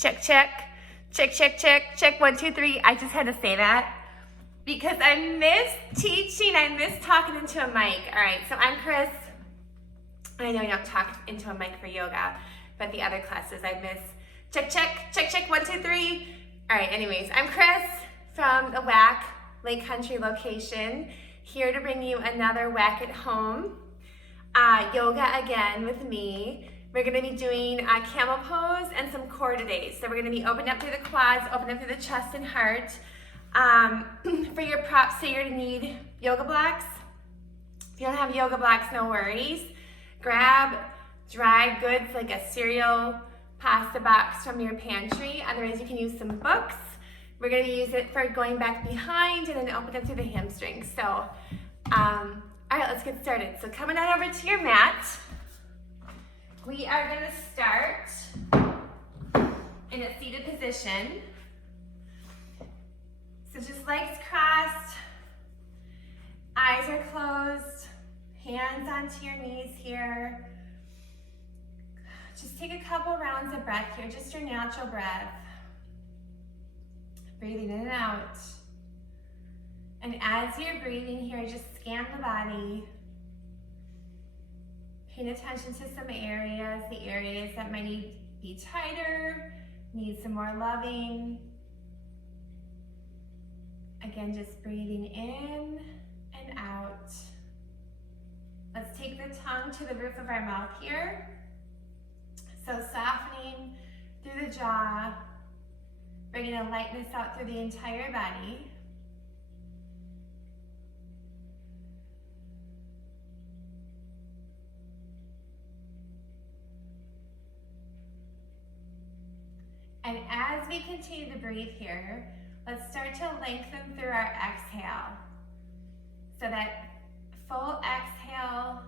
Check, check. Check, check, check. Check, 1, 2, 3. I just had to say that because I miss teaching. I miss talking into a mic. All right, so I'm Chris. I know I don't talk into a mic for yoga, but the other classes I miss. Check, check. Check, check, 1, 2, 3. All right, anyways, I'm Chris from the WAC Lake Country location, here to bring you another WAC at home. Yoga again with me. We're going to be doing a camel pose and some core today. So we're going to be opening up through the quads, opening up through the chest and heart. For your props, so you're going to need yoga blocks. If you don't have yoga blocks, no worries. Grab dry goods like a cereal pasta box from your pantry. Otherwise, you can use some books. We're going to use it for going back behind and then open up through the hamstrings. So, all right, let's get started. So coming on over to your mat, we are going to start in a seated position. So just legs crossed, eyes are closed, hands onto your knees here. Just take a couple rounds of breath here, just your natural breath. Breathing in and out. And as you're breathing here, just scan the body. Paying attention to some areas, the areas that might need to be tighter, need some more loving. Again, just breathing in and out. Let's take the tongue to the roof of our mouth here. So softening through the jaw, bringing a lightness out through the entire body. And as we continue to breathe here, let's start to lengthen through our exhale. So that full exhale,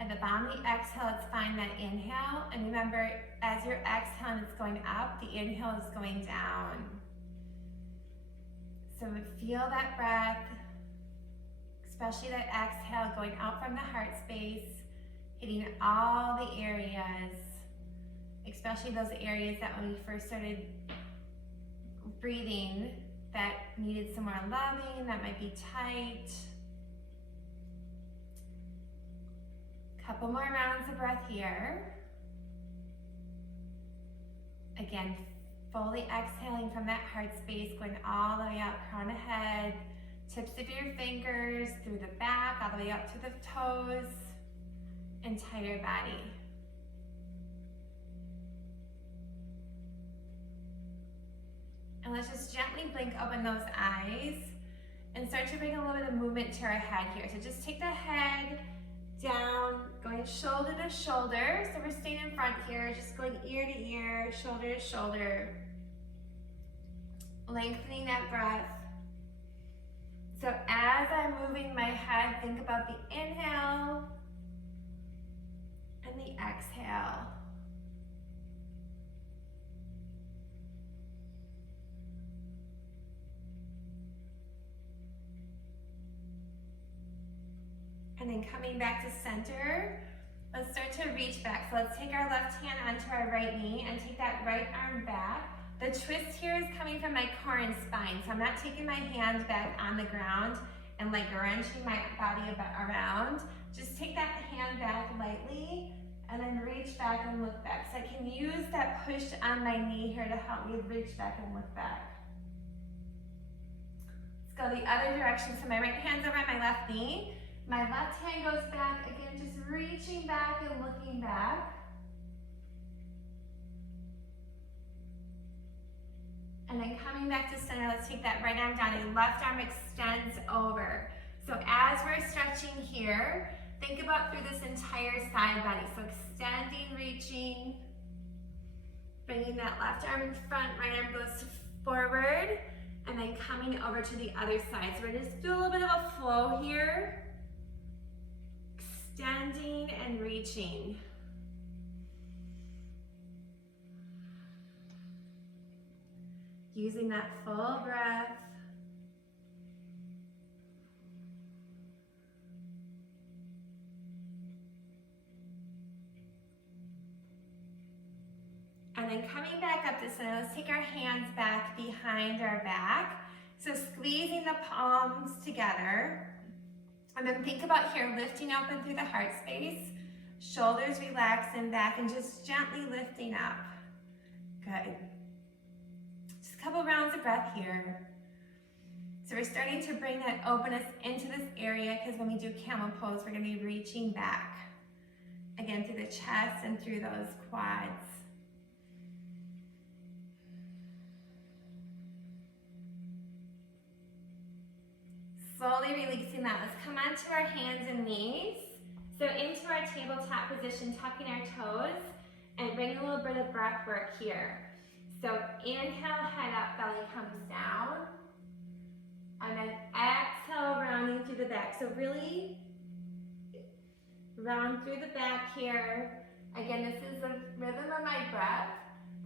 at the bottom of the exhale, let's find that inhale. And remember, as you're exhaling, it's going up, the inhale is going down. So feel that breath, especially that exhale going out from the heart space, hitting all the areas, especially those areas that when we first started breathing that needed some more loving, that might be tight. Couple more rounds of breath here. Again, fully exhaling from that heart space, going all the way out, crown of head, tips of your fingers, through the back, all the way up to the toes, entire body. And let's just gently blink open those eyes and start to bring a little bit of movement to our head here. So just take the head down, going shoulder to shoulder. So we're staying in front here, just going ear to ear, shoulder to shoulder. Lengthening that breath. So as I'm moving my head, think about the inhale and the exhale. And then coming back to center, let's start to reach back. So let's take our left hand onto our right knee and take that right arm back. The twist here is coming from my core and spine. So I'm not taking my hand back on the ground and like wrenching my body around. Just take that hand back lightly and then reach back and look back. So I can use that push on my knee here to help me reach back and look back. Let's go the other direction. So my right hand's over my left knee. My left hand goes back, again, just reaching back and looking back. And then coming back to center, let's take that right arm down and left arm extends over. So as we're stretching here, think about through this entire side body. So extending, reaching, bringing that left arm in front, right arm goes forward, and then coming over to the other side. So we're gonna just do a little bit of a flow here. Extending and reaching. Using that full breath. And then coming back up to center, let's take our hands back behind our back. So squeezing the palms together. And then think about here, lifting open through the heart space. Shoulders relaxing back and just gently lifting up. Good. Just a couple rounds of breath here. So we're starting to bring that openness into this area because when we do camel pose, we're going to be reaching back. Again, through the chest and through those quads. Slowly releasing that. Let's come onto our hands and knees. So into our tabletop position, tucking our toes and bring a little bit of breath work here. So inhale, head up, belly comes down. And then exhale, rounding through the back. So really round through the back here. Again, this is the rhythm of my breath.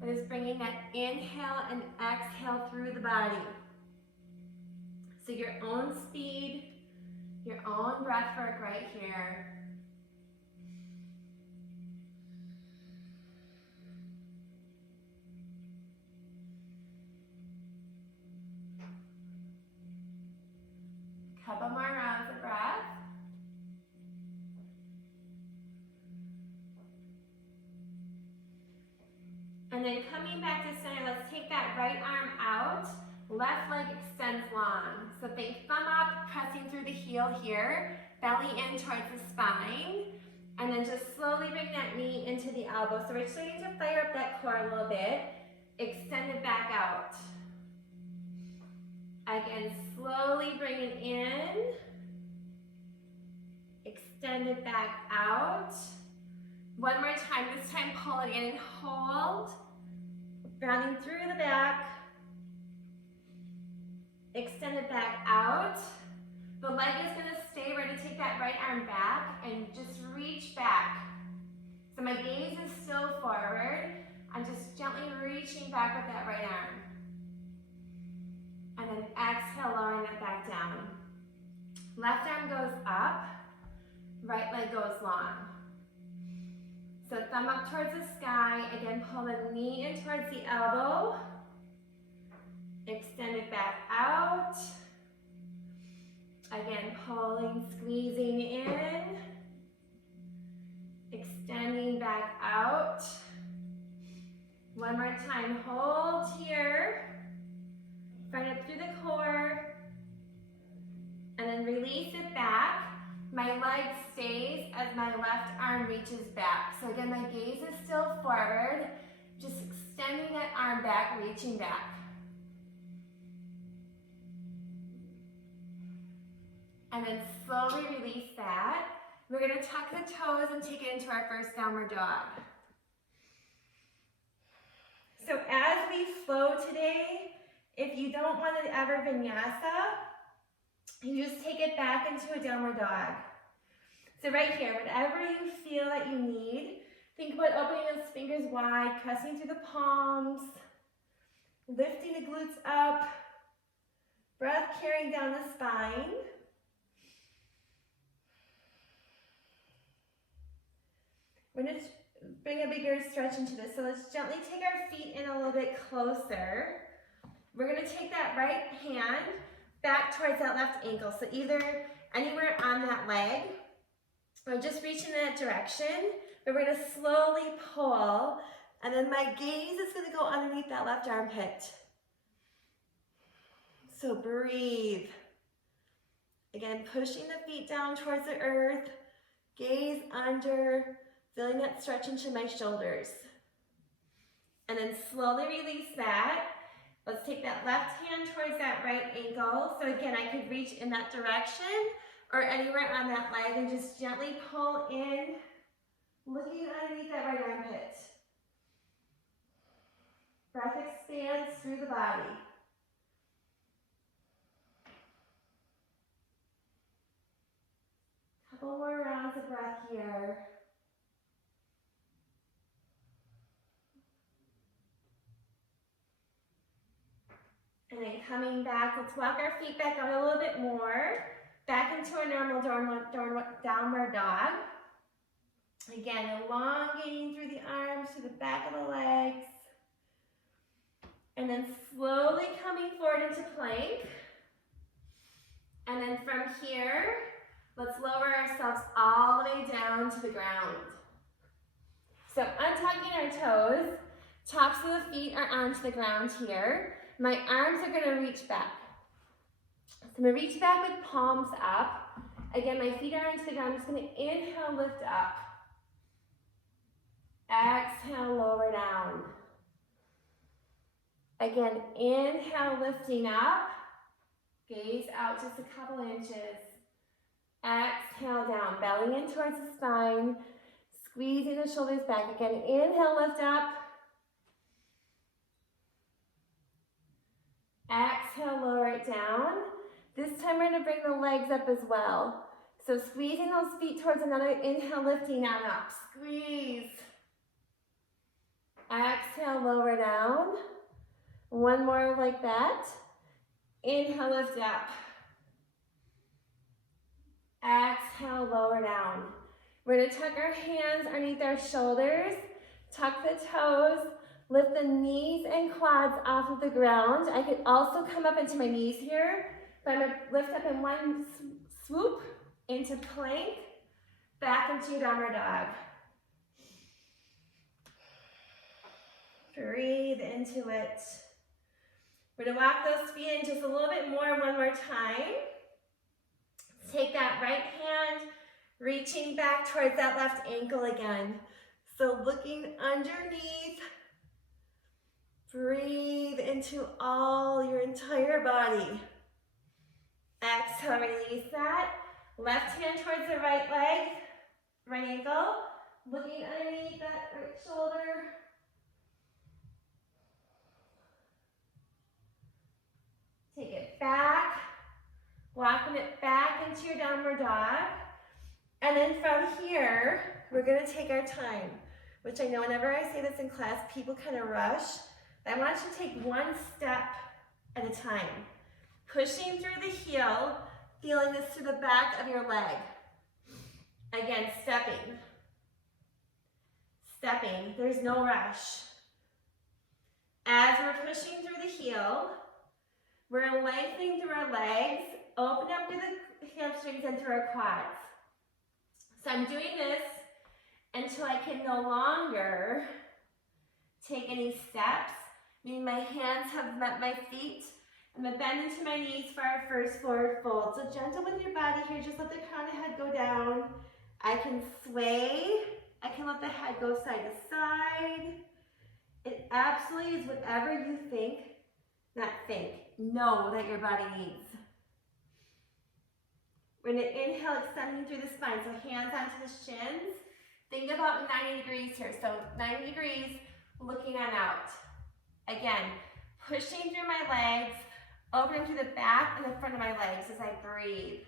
That is bringing that inhale and exhale through the body. So your own speed, your own breath work right here. Couple more rounds of breath. And then coming back to center, let's take that right arm out. Left leg extends long. So think thumb up, pressing through the heel here. Belly in towards the spine. And then just slowly bring that knee into the elbow. So we're starting to fire up that core a little bit. Extend it back out. Again, slowly bring it in. Extend it back out. One more time. This time pull it in and hold. Rounding through the back. Extend it back out. The leg is going to stay. We're going to take that right arm back and just reach back. So my gaze is still forward. I'm just gently reaching back with that right arm. And then exhale, lowering that back down. Left arm goes up. Right leg goes long. So thumb up towards the sky. Again, pull the knee in towards the elbow. Extend it back out. Again, pulling, squeezing in. Extending back out. One more time, hold here. Find up through the core. And then release it back. My leg stays as my left arm reaches back. So again, my gaze is still forward. Just extending that arm back, reaching back. And then slowly release that. We're going to tuck the toes and take it into our first downward dog. So as we flow today, if you don't want to ever vinyasa, you just take it back into a downward dog. So right here, whatever you feel that you need, think about opening those fingers wide, pressing through the palms, lifting the glutes up, breath carrying down the spine. We're going to bring a bigger stretch into this. So let's gently take our feet in a little bit closer. We're going to take that right hand back towards that left ankle. So either anywhere on that leg, or just reach in that direction. But we're going to slowly pull, and then my gaze is going to go underneath that left armpit. So breathe. Again, pushing the feet down towards the earth. Gaze under, feeling that stretch into my shoulders. And then slowly release that. Let's take that left hand towards that right ankle. So again, I could reach in that direction or anywhere on that leg and just gently pull in, looking underneath that right armpit. Breath expands through the body. Couple more rounds of breath here. And then coming back, let's walk our feet back out a little bit more. Back into a normal downward dog. Again, elongating through the arms, to the back of the legs. then slowly coming forward into plank. And then from here, let's lower ourselves all the way down to the ground. So untucking our toes, tops of the feet are onto the ground here. My arms are going to reach back. So I'm going to reach back with palms up. Again, my feet are onto the ground. I'm just going to inhale, lift up. Exhale, lower down. Again, inhale, lifting up. Gaze out just a couple inches. Exhale down, belly in towards the spine. Squeezing the shoulders back. Again, inhale, lift up. Exhale, lower it down. This time we're going to bring the legs up as well. So squeezing those feet towards another inhale, lifting on up. Squeeze. Exhale, lower down. One more like that. Inhale, lift up. Exhale, lower down. We're going to tuck our hands underneath our shoulders, tuck the toes, lift the knees and quads off of the ground. I could also come up into my knees here, but I'm going to lift up in one swoop into plank, back into your downward dog. Breathe into it. We're going to walk those feet in just a little bit more, one more time. Take that right hand, reaching back towards that left ankle again. So looking underneath, breathe into all your entire body. Exhale, release that. Left hand towards the right leg, right ankle. Looking underneath that right shoulder. Take it back, walking it back into your downward dog. And then from here, we're gonna take our time, which I know whenever I say this in class, people kind of rush. I want you to take one step at a time. Pushing through the heel, feeling this through the back of your leg. Again, stepping. Stepping, there's no rush. As we're pushing through the heel, we're lengthening through our legs, open up to the hamstrings and through our quads. So I'm doing this until I can no longer take any steps, meaning my hands have met my feet. I'm going to bend into my knees for our first forward fold. So gentle with your body here, just let the crown of the head go down. I can sway, I can let the head go side to side. It absolutely is whatever you think, not think, know that your body needs. We're going to inhale, extending through the spine, so hands onto the shins. Think about 90 degrees here, so 90 degrees, looking on out. Again, pushing through my legs, opening through the back and the front of my legs as I breathe.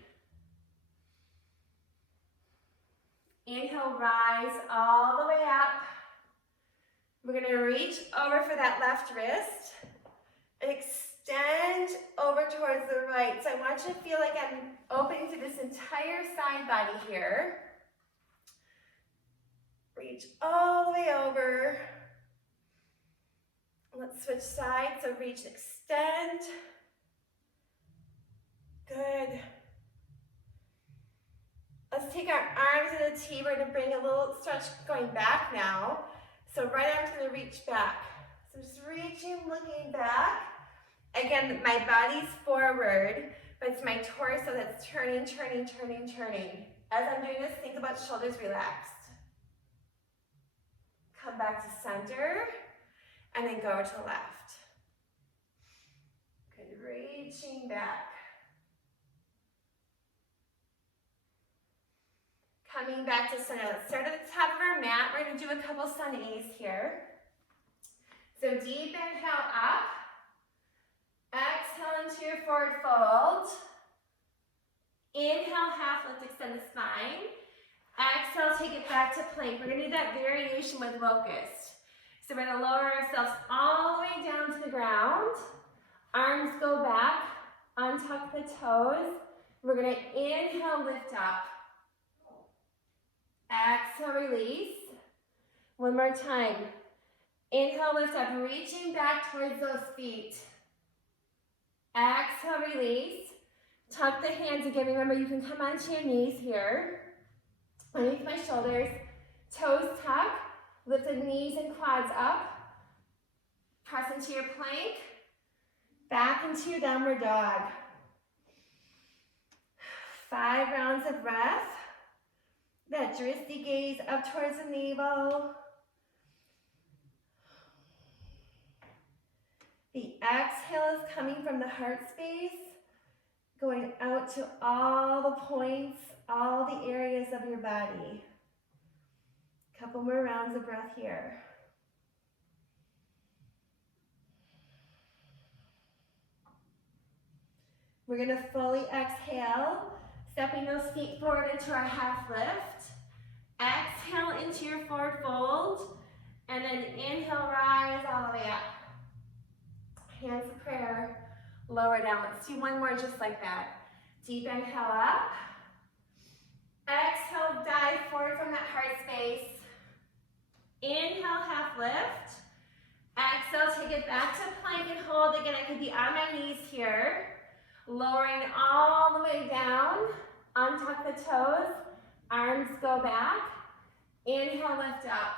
Inhale, rise all the way up. We're going to reach over for that left wrist. Extend over towards the right. So I want you to feel like I'm opening through this entire side body here. Reach all the way over. Let's switch sides. So reach and extend. Good. Let's take our arms in a T. We're going to bring a little stretch going back now. So right arm's going to reach back. So just reaching, looking back. Again, my body's forward, but it's my torso that's turning, turning, turning, turning. As I'm doing this, think about shoulders relaxed. Come back to center, and then go to the left. Good, reaching back. Coming back to center. Let's start at the top of our mat. We're going to do a couple sun A's here. So deep inhale up. Exhale into your forward fold. Inhale, half lift, extend the spine. Exhale, take it back to plank. We're going to do that variation with locust. So we're going to lower ourselves all the way down to the ground. Arms go back. Untuck the toes. We're going to inhale, lift up. Exhale, release. One more time. Inhale, lift up, reaching back towards those feet. Exhale, release. Tuck the hands again. Remember, you can come onto your knees here. Underneath my shoulders. Toes tuck. Lift the knees and quads up. Press into your plank. Back into your downward dog. 5 rounds of breath. That drishti gaze up towards the navel. The exhale is coming from the heart space, going out to all the points, all the areas of your body. Couple more rounds of breath here. We're going to fully exhale, stepping those feet forward into our half lift. Exhale into your forward fold, and then inhale, rise all the way up. Hands of prayer, lower down. Let's do one more just like that. Deep inhale up. Exhale, dive forward from that heart space. Inhale, half lift. Exhale, take it back to plank and hold. Again, I could be on my knees here. Lowering all the way down. Untuck the toes. Arms go back. Inhale, lift up.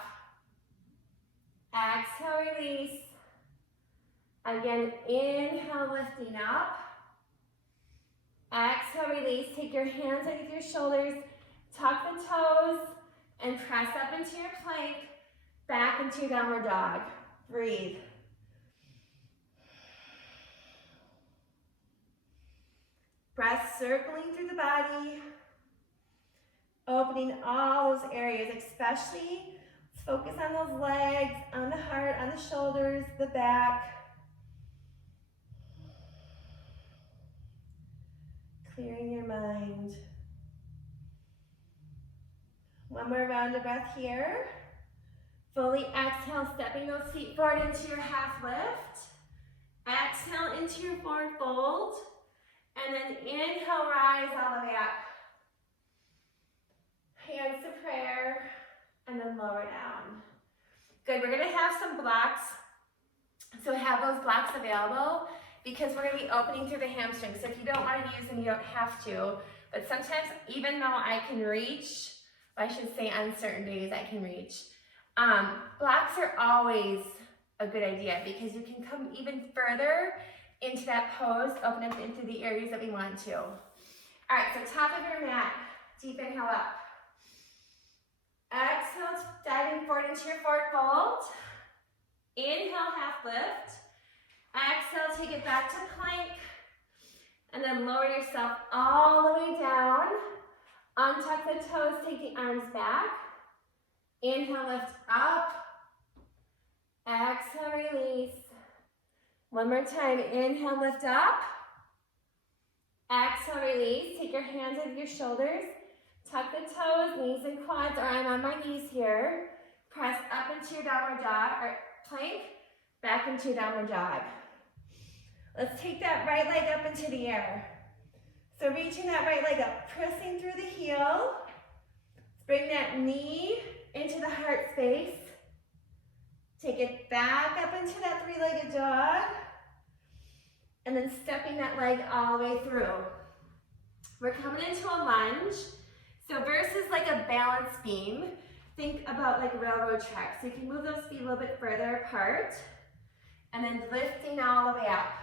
Exhale, release. Again, inhale, lifting up. Exhale, release. Take your hands underneath your shoulders. Tuck the toes and press up into your plank. Back into your downward dog. Breathe. Breath circling through the body. Opening all those areas, especially focus on those legs, on the heart, on the shoulders, the back. Clearing your mind. One more round of breath here. Fully exhale, stepping those feet forward into your half lift. Exhale into your forward fold. And then inhale, rise all the way up. Hands to prayer. And then lower down. Good, we're gonna have some blocks. So have those blocks available, because we're going to be opening through the hamstrings. So if you don't want to use them, you don't have to. But sometimes, even though I can reach, I should say on certain days I can reach, blocks are always a good idea, because you can come even further into that pose, open up into the areas that we want to. All right, so top of your mat, deep inhale up. Exhale, diving forward into your forward fold. Inhale, half lift. Exhale, take it back to plank. And then lower yourself all the way down. Untuck the toes, take the arms back. Inhale, lift up. Exhale, release. One more time. Inhale, lift up. Exhale, release. Take your hands over your shoulders. Tuck the toes, knees and quads, or I'm on my knees here. Press up into your downward dog, or plank, back into your downward dog. Let's take that right leg up into the air. So reaching that right leg up, pressing through the heel. Bring that knee into the heart space. Take it back up into that three-legged dog. And then stepping that leg all the way through. We're coming into a lunge. So versus like a balance beam, think about like railroad tracks. So you can move those feet a little bit further apart. And then lifting all the way up.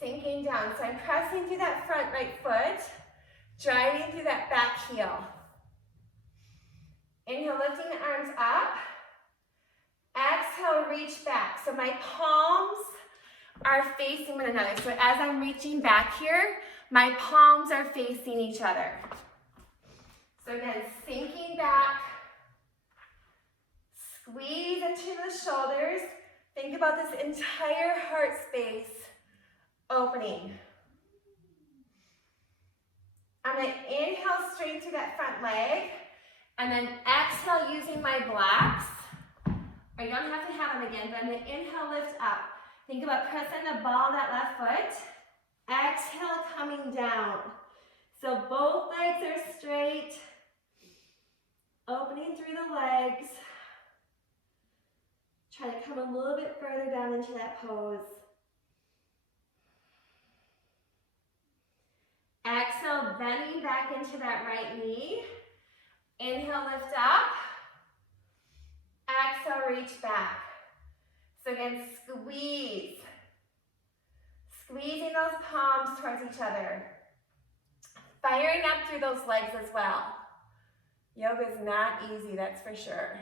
Sinking down. So I'm pressing through that front right foot, driving through that back heel. Inhale, lifting the arms up. Exhale, reach back. So my palms are facing one another. So as I'm reaching back here, my palms are facing each other. So again, sinking back. Squeeze into the shoulders. Think about this entire heart space opening. I'm going to inhale straight through that front leg, and then exhale using my blocks. Or you don't have to have them again, but I'm going to inhale, lift up. Think about pressing the ball of that left foot. Exhale, coming down. So both legs are straight. Opening through the legs. Try to come a little bit further down into that pose. Exhale, bending back into that right knee. Inhale, lift up. Exhale, reach back. So again, squeeze. Squeezing those palms towards each other. Firing up through those legs as well. Yoga is not easy, that's for sure.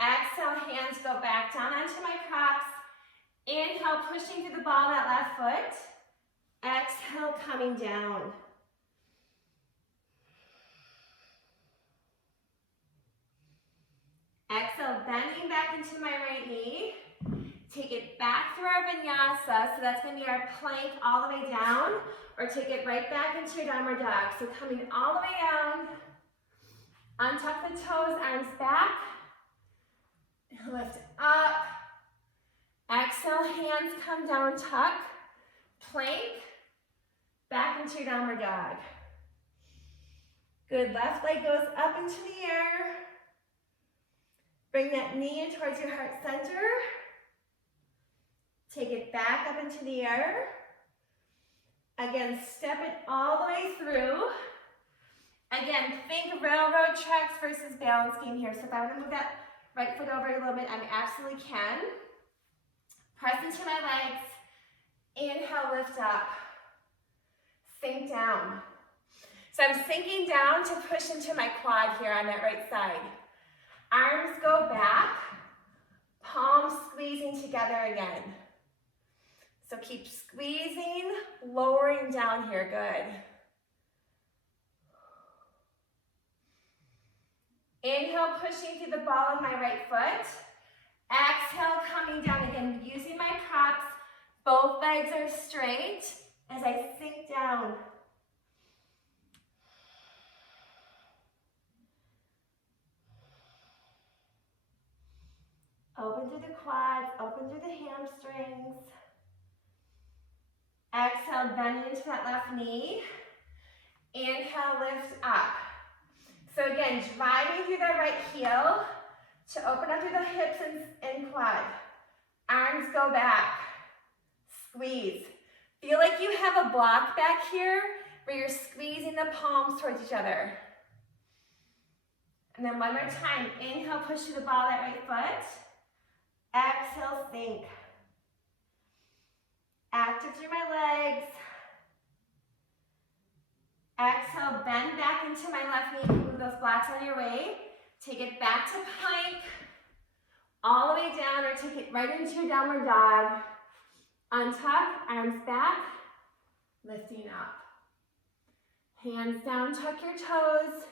Exhale, hands go back down onto my props. Inhale, pushing through the ball of that left foot. Exhale, coming down. Exhale, bending back into my right knee. Take it back through our Vinyasa, so that's going to be our plank all the way down, or take it right back into your downward dog. So coming all the way down, untuck the toes, arms back, lift up, exhale, hands come down, tuck, plank, back into your downward dog. Good, left leg goes up into the air. Bring that knee in towards your heart center. Take it back up into the air. Again, step it all the way through. Again, think railroad tracks versus balance game here. So if I want to move that right foot over a little bit, I absolutely can. Press into my legs. Inhale, lift up. Sink down. So I'm sinking down to push into my quad here on that right side. Arms go back. Palms squeezing together again. So keep squeezing, lowering down here, good. Inhale, pushing through the ball of my right foot. Exhale, coming down again, using my props. Both legs are straight as I sink down. Open through the quads, open through the hamstrings. Exhale, bend into that left knee. Inhale, lift up. So again, driving through that right heel to open up through the hips and quad. Arms go back. Squeeze. Feel like you have a block back here where you're squeezing the palms towards each other. And then one more time. Inhale, push through the ball of that right foot. Exhale, sink. Active through my legs. Exhale, bend back into my left knee. Move those blocks on your way. Take it back to plank. All the way down, or take it right into your downward dog. Untuck, arms back, lifting up. Hands down, tuck your toes.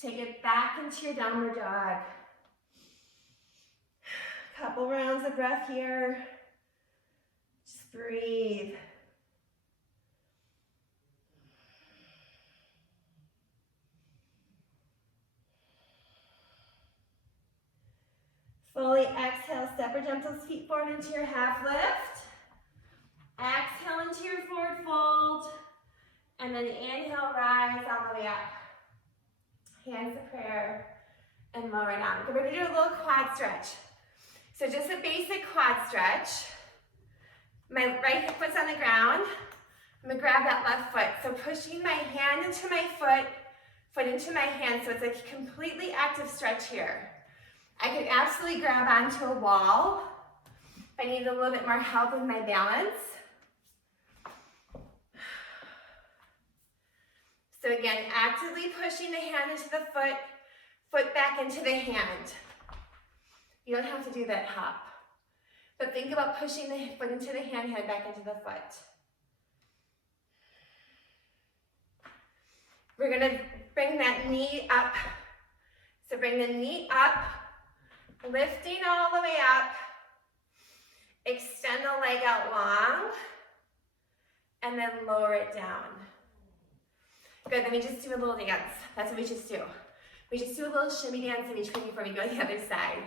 Take it back into your downward dog. Couple rounds of breath here. Just breathe. Slowly exhale, step or jump those feet forward into your half lift. Exhale into your forward fold. And then inhale, rise all the way up. Hands to prayer and lower down. We're going to do a little quad stretch. So just a basic quad stretch. My right hip foot's on the ground. I'm going to grab that left foot. So pushing my hand into my foot into my hand. So it's a completely active stretch here. I could absolutely grab onto a wall if I need a little bit more help with my balance. So again, actively pushing the hand into the foot back into the hand. You don't have to do that hop. But think about pushing the foot into the hand, head back into the foot. We're gonna bring that knee up. So bring the knee up, lifting all the way up. Extend the leg out long, and then lower it down. Good, then we just do a little dance. That's what we just do. We just do a little shimmy dance in between before we go to the other side.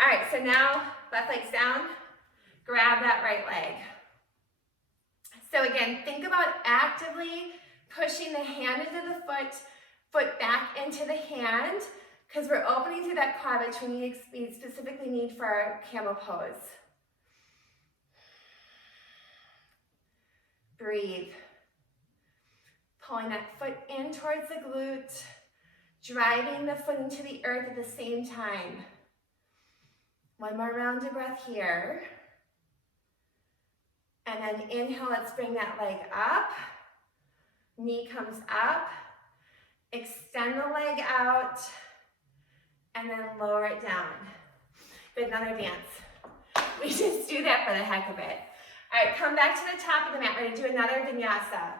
All right, so now left leg's down, grab that right leg. So again, think about actively pushing the hand into the foot back into the hand. because we're opening through that quad, which we specifically need for our camel pose. Breathe. Pulling that foot in towards the glute, driving the foot into the earth at the same time. One more round of breath here. And then inhale, let's bring that leg up. Knee comes up. Extend the leg out. And then lower it down. Good, another dance. We just do that for the heck of it. All right, come back to the top of the mat. We're gonna do another vinyasa.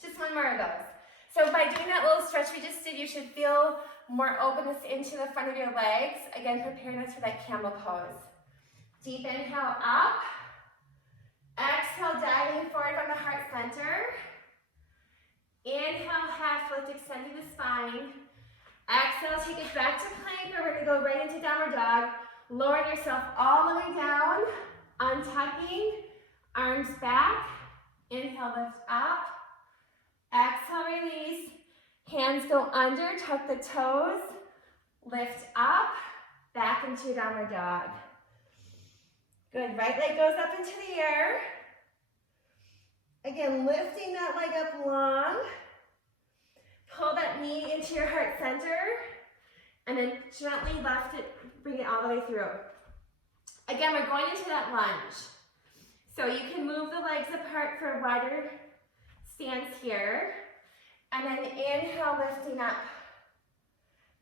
Just one more of those. So by doing that little stretch we just did, you should feel more openness into the front of your legs. Again, preparing us for that camel pose. Deep inhale up. Exhale, diving forward from the heart center. Inhale, half lift, extending the spine. Exhale, take it back to plank, or we're gonna go right into downward dog. Lowering yourself all the way down, untucking, arms back. Inhale, lift up. Exhale, release. Hands go under, tuck the toes. Lift up, back into your downward dog. Good, right leg goes up into the air. Again, lifting that leg up long. Pull that knee into your heart center. And then gently lift it, bring it all the way through. Again, we're going into that lunge. So you can move the legs apart for a wider stance here. And then inhale, lifting up.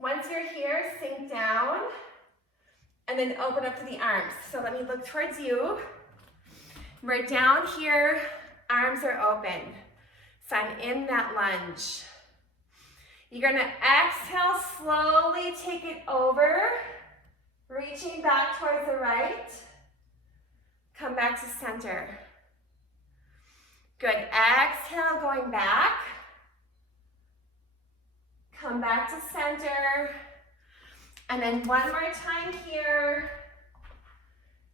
Once you're here, sink down. And then open up to the arms. So let me look towards you. We're down here, arms are open. So I'm in that lunge. You're gonna exhale, slowly take it over, reaching back towards the right. Come back to center. Good, exhale, going back. Come back to center. And then one more time here.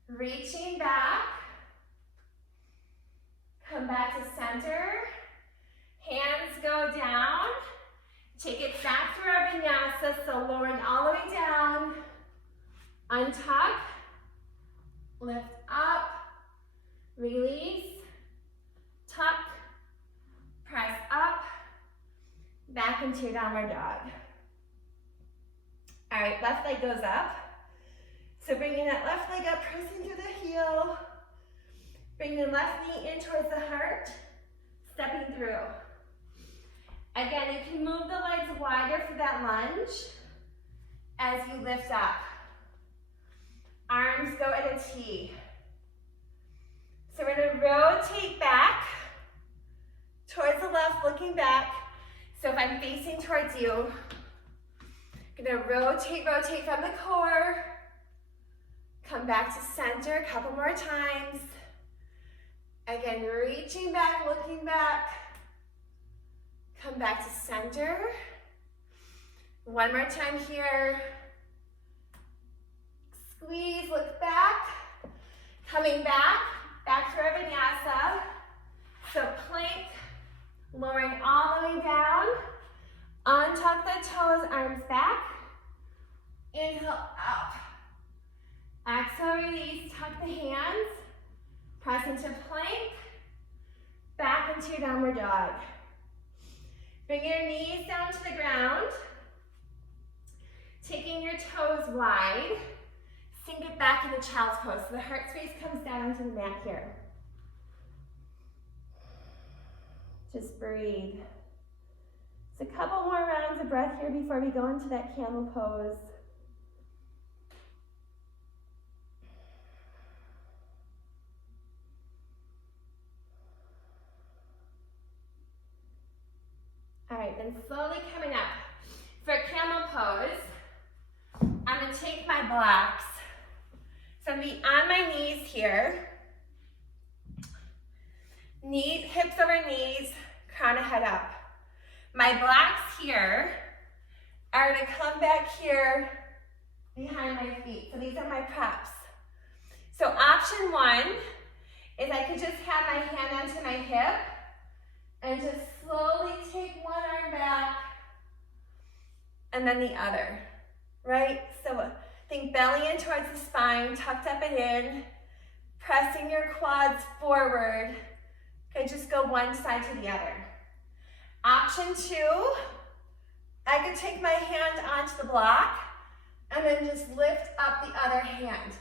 Reaching back. Come back to center. Hands go down. Take it back through our vinyasa, so lowering all the way down. Untuck. Lift up. Release. Tuck. Press up. Back into your downward dog. All right, left leg goes up. So bringing that left leg up, pressing through the heel. Bring the left knee in towards the heart, stepping through. Again, you can move the legs wider for that lunge as you lift up. Arms go at a T. So we're gonna rotate back towards the left, looking back. So if I'm facing towards you, I'm gonna rotate from the core. Come back to center a couple more times. Again, reaching back, looking back. Come back to center. One more time here. Squeeze, look back. Coming back to our vinyasa. So plank, lowering all the way down. Untuck the toes, arms back. Inhale, up. Exhale, release, tuck the hands. Press into plank. Back into your downward dog. Bring your knees down to the ground. Taking your toes wide. Sink it back into child's pose. So the heart space comes down into the mat here. Just breathe. Just a couple more rounds of breath here before we go into that camel pose. All right, then slowly coming up. For camel pose, I'm gonna take my blocks. So I'm gonna be on my knees here. Hips over knees, crown of head up. My blocks here are gonna come back here behind my feet. So these are my props. So option one is I could just have my hand onto my hip and just slowly take one arm back and then the other, right? So think belly in towards the spine, tucked up and in, pressing your quads forward. Okay, just go one side to the other. Option 2, I could take my hand onto the block and then just lift up the other hand.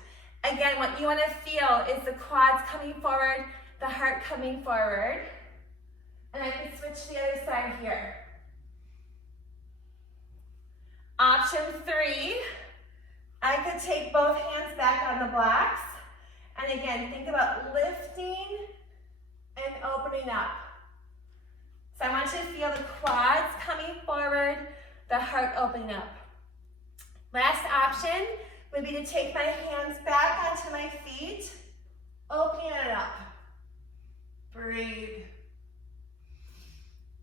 Again, what you want to feel is the quads coming forward, the heart coming forward. And I can switch to the other side here. Option 3, I could take both hands back on the blocks. And again, think about lifting and opening up. So I want you to feel the quads coming forward, the heart opening up. Last option would be to take my hands back onto my feet, opening it up. Breathe.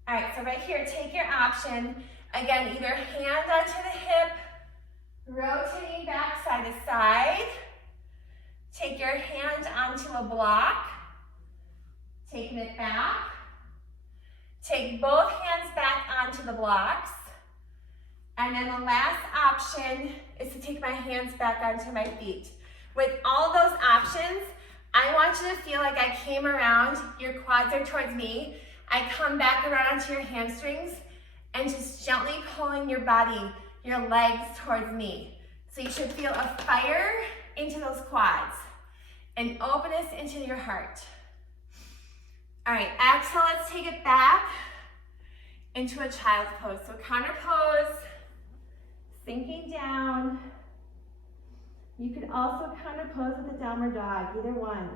All right, so right here, take your option. Again, either hand onto the hip, rotating back side to side. Take your hand onto a block, taking it back. Take both hands back onto the blocks. And then the last option is to take my hands back onto my feet. With all those options, I want you to feel like I came around, your quads are towards me. I come back around onto your hamstrings and just gently pulling your body, your legs towards me. So you should feel a fire into those quads and openness into your heart. All right, exhale, let's take it back into a child's pose. So counter pose, sinking down. You could also counter pose with a downward dog, either one.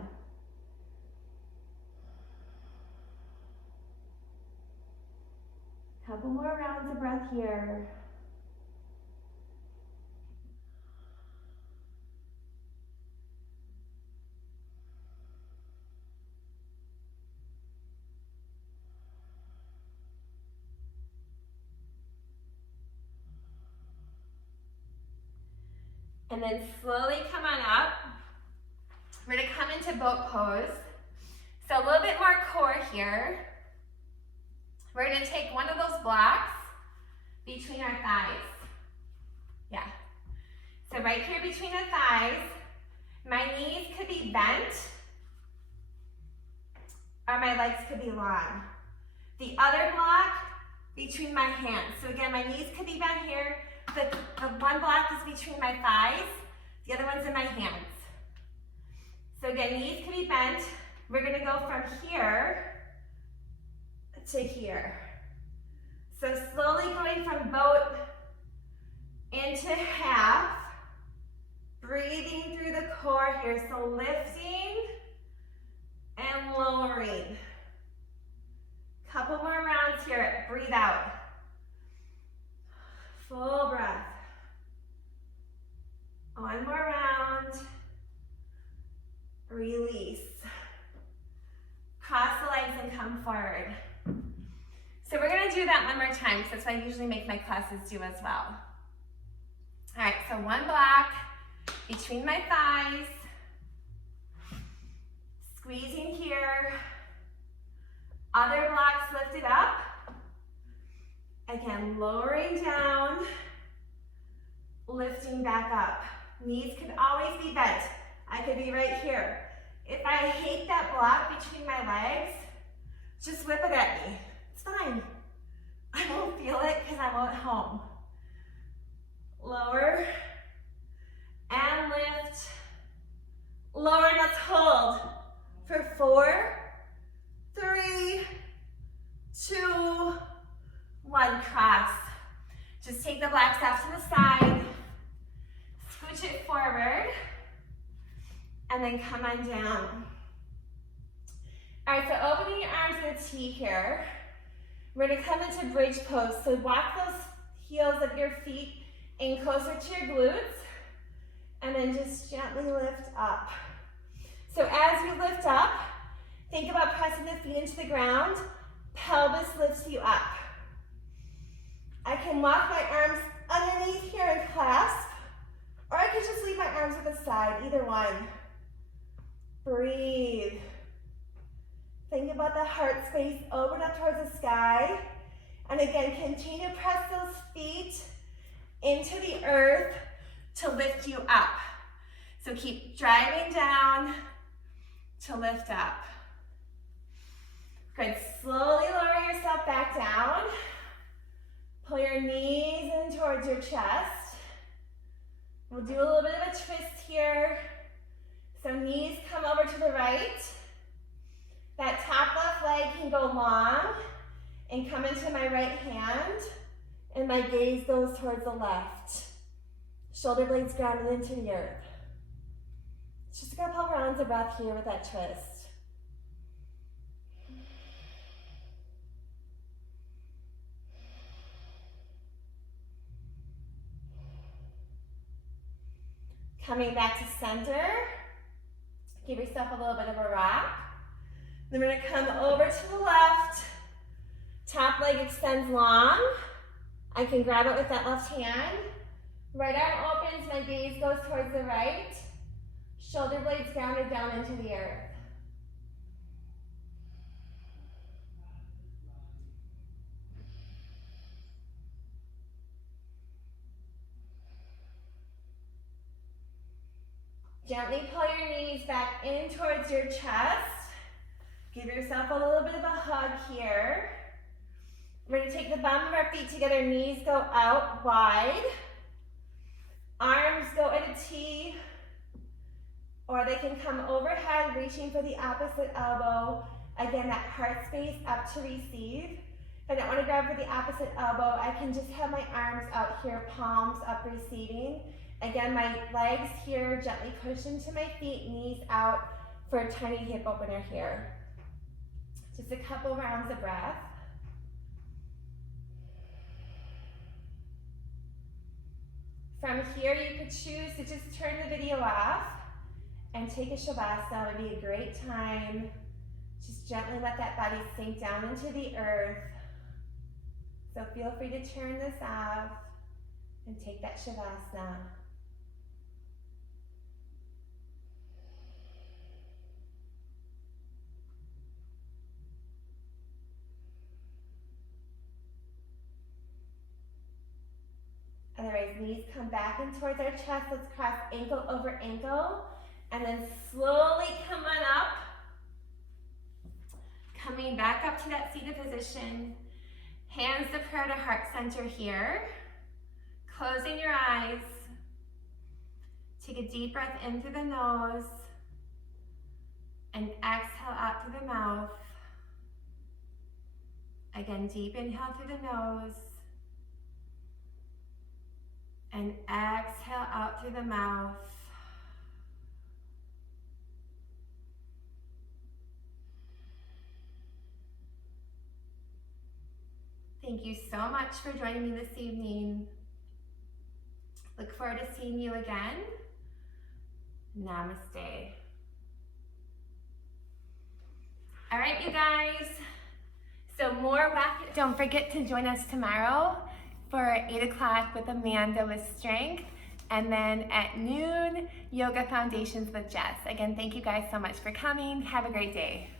Couple more rounds of breath here. And then slowly come on up. We're gonna come into boat pose. So a little bit more core here. We're gonna take one of those blocks between our thighs. Yeah. So right here between the thighs, my knees could be bent or my legs could be long. The other block between my hands. So again, my knees could be bent here. The one block is between my thighs, the other one's in my hands. So again, knees can be bent. We're gonna go from here to here. So slowly going from boat into half, breathing through the core here. So lifting and lowering. Couple more rounds here, breathe out. Full breath. One more round. Release. Cross the legs and come forward. So we're gonna do that one more time, because that's what I usually make my classes do as well. All right, so one block between my thighs. Squeezing here. Other blocks lifted up. Again, lowering down, lifting back up. Knees can always be bent. I could be right here. If I hate that block between my legs, just whip it at me. It's fine. I won't feel it because I'm at home. Lower and lift. Lower, let's hold for 4, 3, 2, 1, cross. Just take the blocks off to the side, scooch it forward, and then come on down. All right, so opening your arms in a T here. We're gonna come into bridge pose. So walk those heels of your feet in closer to your glutes, and then just gently lift up. So as you lift up, think about pressing the feet into the ground. Pelvis lifts you up. I can walk my arms underneath here and clasp, or I can just leave my arms at the side, either one. Breathe. Think about the heart space, open up towards the sky. And again, continue to press those feet into the earth to lift you up. So keep driving down to lift up. Good, slowly lower yourself back down. Pull your knees in towards your chest. We'll do a little bit of a twist here. So knees come over to the right. That top left leg can go long and come into my right hand, and my gaze goes towards the left. Shoulder blades grounded into the earth. Just a couple rounds of breath here with that twist. Coming back to center, give yourself a little bit of a rock. Then we're gonna come over to the left. Top leg extends long. I can grab it with that left hand. Right arm opens, my gaze goes towards the right. Shoulder blades grounded down into the earth. Gently pull your knees back in towards your chest. Give yourself a little bit of a hug here. We're going to take the bottom of our feet together, knees go out wide. Arms go in a T, or they can come overhead, reaching for the opposite elbow. Again, that heart space up to receive. If I don't want to grab for the opposite elbow, I can just have my arms out here, palms up, receiving. Again, my legs here, gently push into my feet, knees out for a tiny hip opener here. Just a couple rounds of breath. From here, you could choose to just turn the video off and take a Savasana. It would be a great time. Just gently let that body sink down into the earth. So feel free to turn this off and take that Savasana. Otherwise, knees come back in towards our chest. Let's cross ankle over ankle. And then slowly come on up. Coming back up to that seated position. Hands to prayer to heart center here. Closing your eyes. Take a deep breath in through the nose. And exhale out through the mouth. Again, deep inhale through the nose. And exhale out through the mouth. Thank you so much for joining me this evening. Look forward to seeing you again. Namaste. All right, you guys. So more whack. Don't forget to join us tomorrow for 8 o'clock with Amanda with Strength, and then at noon, Yoga Foundations with Jess. Again, thank you guys so much for coming. Have a great day.